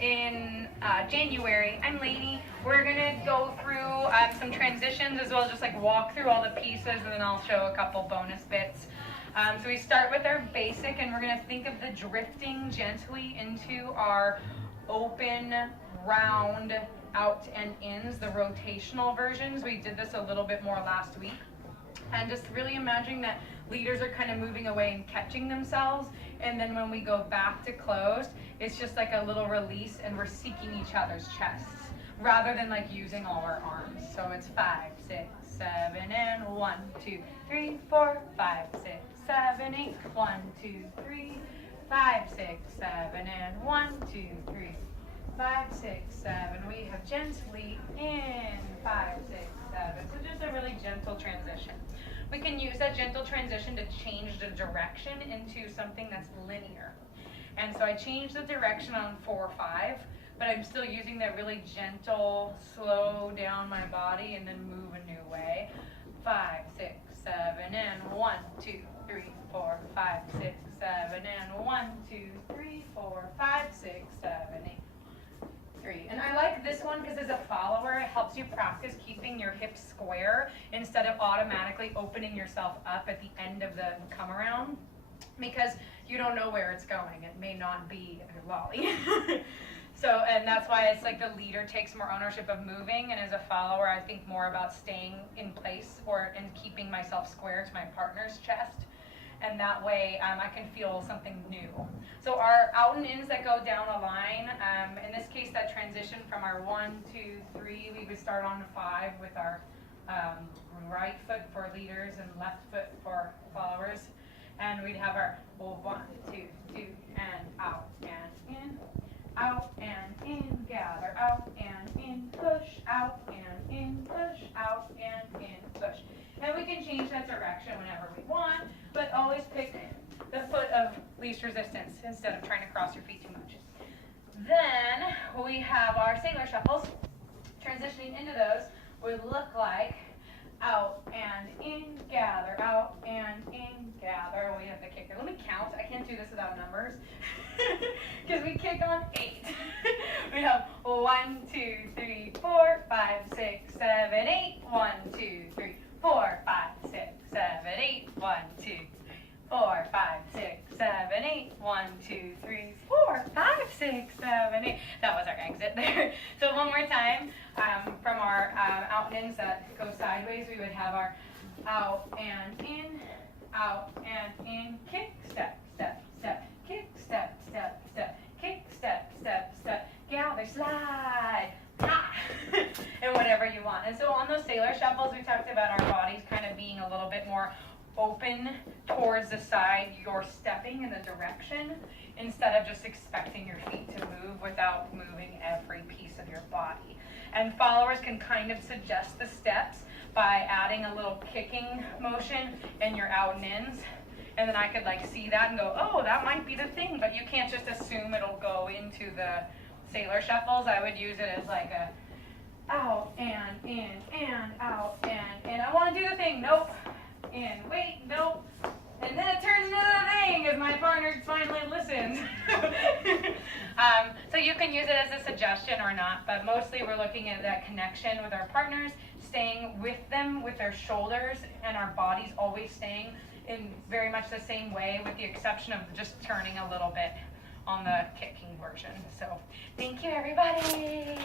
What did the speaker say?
in January. I'm Lainey. We're gonna go through some transitions as well as just like walk through all the pieces, and then I'll show a couple bonus bits. So we start with our basic, and we're gonna think of the drifting gently into our open, round, out and ins, the rotational versions. We did this a little bit more last week. And just really imagining that leaders are kind of moving away and catching themselves, and then when we go back to closed, it's just like a little release, and we're seeking each other's chests rather than like using all our arms. So it's 5, 6, 7, and 1, 2, 3, 4, 5, 6, 7, 8, 1, 2, 3, 5, 6, 7, and 1, 2, 3, 5, 6, 7. We have gently in 5, 6, 7. So just a really gentle transition. We can use that gentle transition to change the direction into something that's linear. And so I changed the direction on 4, 5, but I'm still using that really gentle, slow down my body and then move a new way. 5, 6, 7, and 1, 2, 3, 4, 5, 6, 7, and 1, 2, 3, 4, 5, 6, 7, 8. And I like this one because as a follower, it helps you practice keeping your hips square instead of automatically opening yourself up at the end of the come around, because you don't know where it's going. It may not be a lolly. So, and that's why it's like the leader takes more ownership of moving, and as a follower, I think more about staying in place and keeping myself square to my partner's chest. And that way I can feel something new. So our out and ins that go down a line, in this case that transition from our 1, 2, 3, we would start on 5 with our right foot for leaders and left foot for followers. And we'd have our 1, 2, 2, and out and in, out and in, gather, out and in, push, out and in, push, out and in, push. And we can change that direction whenever we want, but always pick the foot of least resistance instead of trying to cross your feet too much. Then we have our sailor shuffles. Transitioning into those would look like out and in, gather, out and in, gather. We have to kick it. Let me count. I can't do this without numbers because we kick on 8. We have 1, 2, 3, 4, 5, 6, 7, 8. 1, 2, 3, 4, 5, 6, 7, 8. 1, 2, 4, 5, 6, 7, 8. 1, 2, 3, 4, 5, 6, 7, 8. That was our exit there. So one more time, from our out and ins that go sideways, we would have our out and in, kick, step, step, step, kick, step, step, step, kick, step, step, step, gather, slide, ha, and whatever you want. And so on those sailor shuffles, we talked about our bodies kind of being a little bit more open towards the side you're stepping in the direction, instead of just expecting your feet to move without moving every piece of your body. And followers can kind of suggest the steps by adding a little kicking motion in your out and ins. And then I could like see that and go, oh, that might be the thing, but you can't just assume it'll go into the sailor shuffles. I would use it as like a out and in and out and in. I want to do the thing. Nope. In. Wait. Nope. And then it turns into the thing as my partner finally listens. So you can use it as a suggestion or not, but mostly we're looking at that connection with our partners, staying with them with their shoulders and our bodies always staying in very much the same way, with the exception of just turning a little bit on the kicking version. So thank you, everybody.